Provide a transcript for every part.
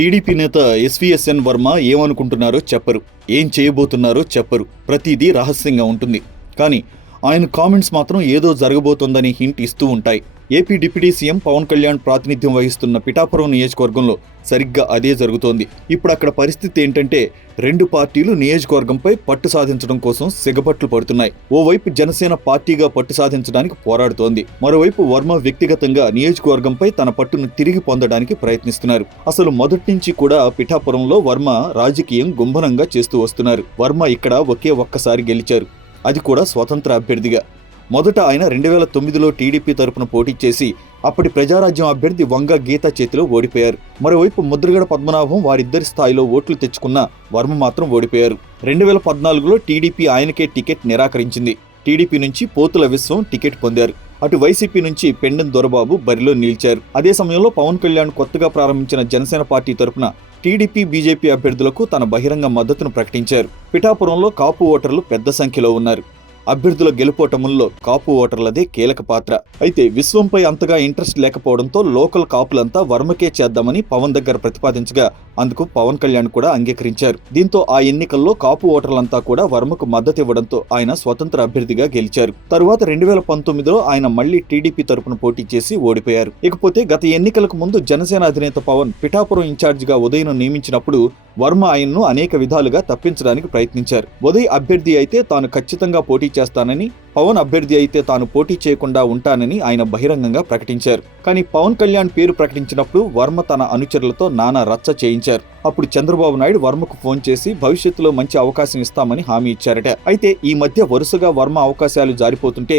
TDP నేత SVSN Varma ఏమనుకుంటున్నారో చెప్పరు ఏం చేయబోతున్నారో చెప్పరు. ప్రతిదీ రహస్యంగా ఉంటుంది. కానీ ఆయన కామెంట్స్ మాత్రం ఏదో జరగబోతోందని హింట్ ఇస్తూ ఉంటాయి. AP deputy CM Pawan Kalyan ప్రాతినిధ్యం వహిస్తున్న పిఠాపురం నియోజకవర్గంలో సరిగ్గా అదే జరుగుతోంది. ఇప్పుడు అక్కడ పరిస్థితి ఏంటంటే రెండు పార్టీలు నియోజకవర్గంపై పట్టు సాధించడం కోసం సిగపట్లు పడుతున్నాయి. ఓవైపు జనసేన పార్టీగా పట్టు సాధించడానికి పోరాడుతోంది. మరోవైపు వర్మ వ్యక్తిగతంగా నియోజకవర్గంపై తన పట్టును తిరిగి పొందడానికి ప్రయత్నిస్తున్నారు. అసలు మొదటి నుంచి కూడా పిఠాపురంలో వర్మ రాజకీయం గుంభనంగా చేస్తూ వస్తున్నారు. వర్మ ఇక్కడ ఒకే ఒక్కసారి గెలిచారు. అది కూడా స్వతంత్ర అభ్యర్థిగా. మొదట ఆయన రెండు వేల తొమ్మిదిలో టీడీపీ తరపున పోటీ చేసి అప్పటి ప్రజారాజ్యం అభ్యర్థి వంగ గీత చేతిలో ఓడిపోయారు. మరోవైపు ముద్రగడ పద్మనాభం వారిద్దరి స్థాయిలో ఓట్లు తెచ్చుకున్న వర్మ మాత్రం ఓడిపోయారు. రెండు వేల పద్నాలుగులో టీడీపీ ఆయనకే టికెట్ నిరాకరించింది. టీడీపీ నుంచి పోతుల విశ్వం టికెట్ పొందారు. అటు వైసీపీ నుంచి పెండెన్ దొరబాబు బరిలో నిలిచారు. అదే సమయంలో పవన్ కళ్యాణ్ కొత్తగా ప్రారంభించిన జనసేన పార్టీ తరపున టీడీపీ బీజేపీ అభ్యర్థులకు తన బహిరంగ మద్దతును ప్రకటించారు. పిఠాపురంలో కాపు ఓటర్లు పెద్ద సంఖ్యలో ఉన్నారు. అభ్యర్థుల గెలుపోటముల్లో కాపు ఓటర్లదే కీలక పాత్ర. అయితే విశ్వంపై అంతగా ఇంట్రెస్ట్ లేకపోవడంతో లోకల్ కాపులంతా వర్మకే చేద్దామని పవన్ దగ్గర ప్రతిపాదించగా అందుకు పవన్ కళ్యాణ్ కూడా అంగీకరించారు. దీంతో ఆ ఎన్నికల్లో కాపు ఓటర్లంతా కూడా వర్మకు మద్దతు ఇవ్వడంతో ఆయన స్వతంత్ర అభ్యర్థిగా గెలిచారు. తరువాత రెండు వేల పంతొమ్మిదిలో ఆయన మళ్ళీ టీడీపీ తరపున పోటీ చేసి ఓడిపోయారు. ఇకపోతే గత ఎన్నికలకు ముందు జనసేన అధినేత పవన్ పిఠాపురం ఇన్ఛార్జిగా ఉదయం నియమించినప్పుడు వర్మ ఆయన్ను అనేక విధాలుగా తప్పించడానికి ప్రయత్నించారు. ఉదయ్ అభ్యర్థి అయితే తాను ఖచ్చితంగా పోటీ చేస్తానని పవన్ అభ్యర్థి అయితే తాను పోటీ చేయకుండా ఉంటానని ఆయన బహిరంగంగా ప్రకటించారు. కానీ పవన్ కళ్యాణ్ పేరు ప్రకటించినప్పుడు వర్మ తన అనుచరులతో నానా రచ్చ చేయించారు. అప్పుడు చంద్రబాబు నాయుడు వర్మకు ఫోన్ చేసి భవిష్యత్తులో మంచి అవకాశం ఇస్తామని హామీ ఇచ్చారట. అయితే ఈ మధ్య వరుసగా వర్మ అవకాశాలు జారిపోతుంటే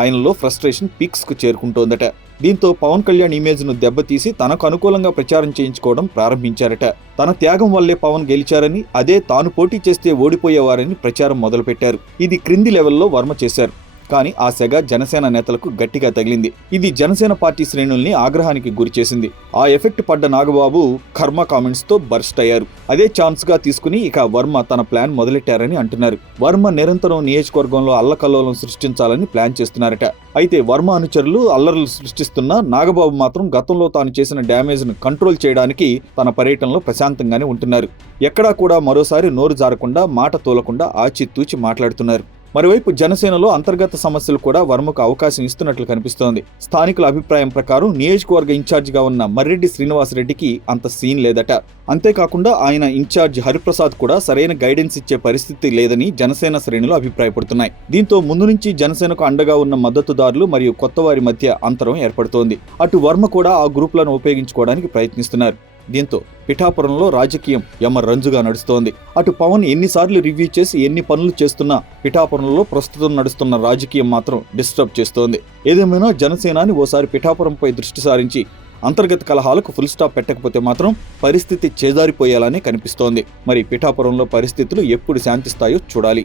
ఆయనలో ఫ్రస్ట్రేషన్ పీక్స్కు చేరుకుంటోందట. దీంతో పవన్ కళ్యాణ్ ఇమేజ్ను దెబ్బతీసి తనకు అనుకూలంగా ప్రచారం చేయించుకోవడం ప్రారంభించారట. తన త్యాగం వల్లే పవన్ గెలిచారని అదే తాను పోటీ చేస్తే ఓడిపోయేవారని ప్రచారం మొదలుపెట్టారు. ఇది క్రింది లెవెల్లో వర్మ చేశారు. కానీ ఆ సెగ జనసేన నేతలకు గట్టిగా తగిలింది. ఇది జనసేన పార్టీ శ్రేణుల్ని ఆగ్రహానికి గురిచేసింది ఆ ఎఫెక్ట్ పడ్డ నాగబాబు కర్మ కామెంట్స్తో బర్స్ట్ అయ్యారు. అదే ఛాన్స్గా తీసుకుని ఇక వర్మ తన ప్లాన్ మొదలెట్టారని అంటున్నారు. వర్మ నిరంతరం నియోజకవర్గంలో అల్లకల్లోలం సృష్టించాలని ప్లాన్ చేస్తున్నారట. అయితే వర్మ అనుచరులు అల్లర్లు సృష్టిస్తున్న నాగబాబు మాత్రం గతంలో తాను చేసిన డ్యామేజ్ను కంట్రోల్ చేయడానికి తన పర్యటనలో ప్రశాంతంగానే ఉంటున్నారు. ఎక్కడా కూడా మరోసారి నోరు జారకుండా మాట తోలకుండా ఆచితూచి మాట్లాడుతున్నారు. మరోవైపు జనసేనలో అంతర్గత సమస్యలు కూడా వర్మకు అవకాశం ఇస్తున్నట్లు కనిపిస్తోంది. స్థానికుల అభిప్రాయం ప్రకారం నియోజకవర్గ ఇన్ఛార్జిగా ఉన్న మర్రెడ్డి శ్రీనివాసరెడ్డికి అంత సీన్ లేదట. అంతేకాకుండా ఆయన ఇన్ఛార్జ్ హరిప్రసాద్ కూడా సరైన గైడెన్స్ ఇచ్చే పరిస్థితి లేదని జనసేన శ్రేణులు అభిప్రాయపడుతున్నాయి. దీంతో ముందు నుంచి జనసేనకు అండగా ఉన్న మద్దతుదారులు మరియు కొత్త వారి మధ్య అంతరం ఏర్పడుతోంది. అటు వర్మ కూడా ఆ గ్రూపులను ఉపయోగించుకోవడానికి ప్రయత్నిస్తున్నారు. దీంతో పిఠాపురంలో రాజకీయం యమ రంజుగా నడుస్తోంది. అటు పవన్ ఎన్నిసార్లు రివ్యూ చేసి ఎన్ని పనులు చేస్తున్నా పిఠాపురంలో ప్రస్తుతం నడుస్తున్న రాజకీయం మాత్రం డిస్టర్బ్ చేస్తోంది. ఏదేమైనా జనసేనాని ఓసారి పిఠాపురంపై దృష్టి సారించి అంతర్గత కలహాలకు ఫుల్ స్టాప్ పెట్టకపోతే మాత్రం పరిస్థితి చేజారిపోయేలానే కనిపిస్తోంది. మరి పిఠాపురంలో పరిస్థితులు ఎప్పుడు శాంతిస్తాయో చూడాలి.